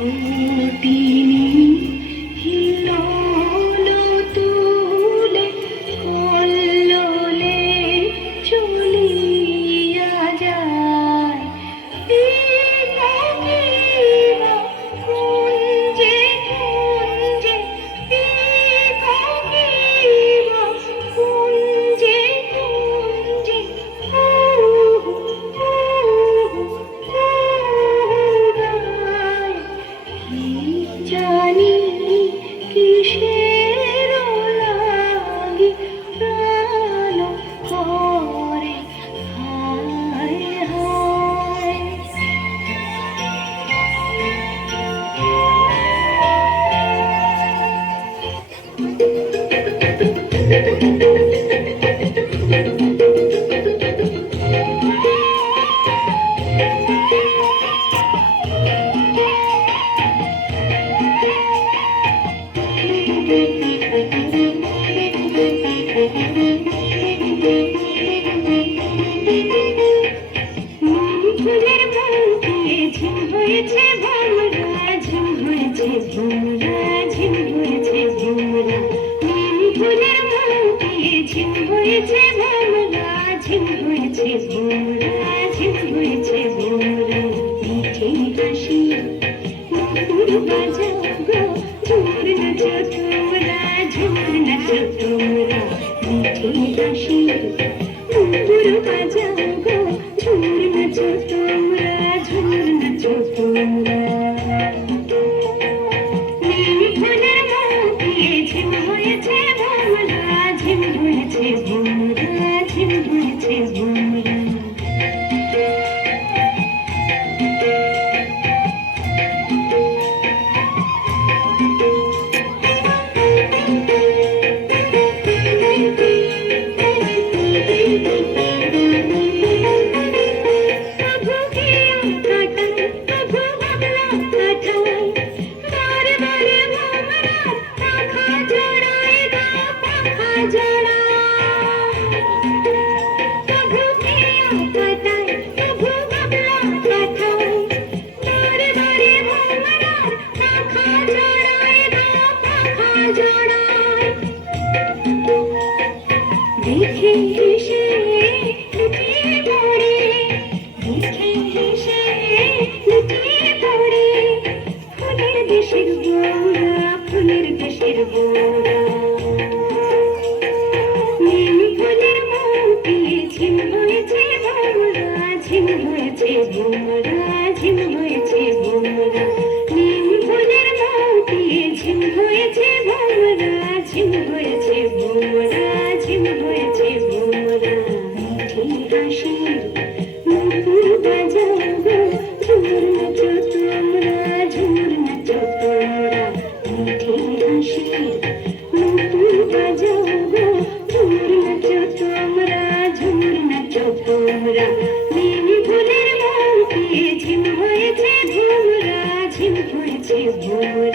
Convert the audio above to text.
সতিনী হিলোল তুলে কল্লোলে চলিয়া যায়। পিপকিবা কুঞ্জে কুঞ্জে, পিপকিবা কুঞ্জে কুঞ্জে, জানি কিসের লাগি প্রাণ করে হায় হায়। ফুলের বুকে ঝিম হয়েছে ভোমরা, ঝিম হয়েছে ভোমরা, ঝিম হয়েছে ভোমরা। ফুলের বুকে ঝিম হয়েছে ভোমরা, ঝিম হয়েছে ভোমরা, ঝিম হয়েছে ভোমরা। মিঠে হাসি নুপুর বাজাও গো, ঝুমুর নাচো তোমরা, ঝুমুর নাচো তোমরা। মিঠে হাসি নুপুর বাজাও গো, ঝুমুর নাচো তোমরা, ঝুমুর নাচো তোমরা। ফুলের বুকে ঝিম হয়েছে ভোমরা, ঝিম হয়েছে ভোমরা, ঝিম হয়েছে ভোমরা। দেখে হেসে লুটিয়ে পড়ে, দেখে হেসে লুটিয়ে পড়ে, ফুলের দেশের বউরা, ফুলের দেশের বউরা। ফুলের বুকে ঝিম হয়েছে ভোমরা, ঝিম হয়েছে ভোমরা, ঝিম হয়েছে ভোমরা। ফুলের বুকে ঝিম হয়েছে ভোমরা, ঝিম হয়েছে ভোমরা, ঝিম হয়েছে ভোমরা। মিঠে হাসি নুপুর বাজাও গো, ঝুমুর নাচো তোমরা, ঝুমুর নাচো তোমরা। মিঠে হাসি নুপুর বাজাও গো, ঝুমুর নাচো তোমরা, ঝুমুর নাচো তোমরা। ফুলের বুকে ঝিম হয়েছে ভোমরা, ঝিম হয়েছে ভোমরা।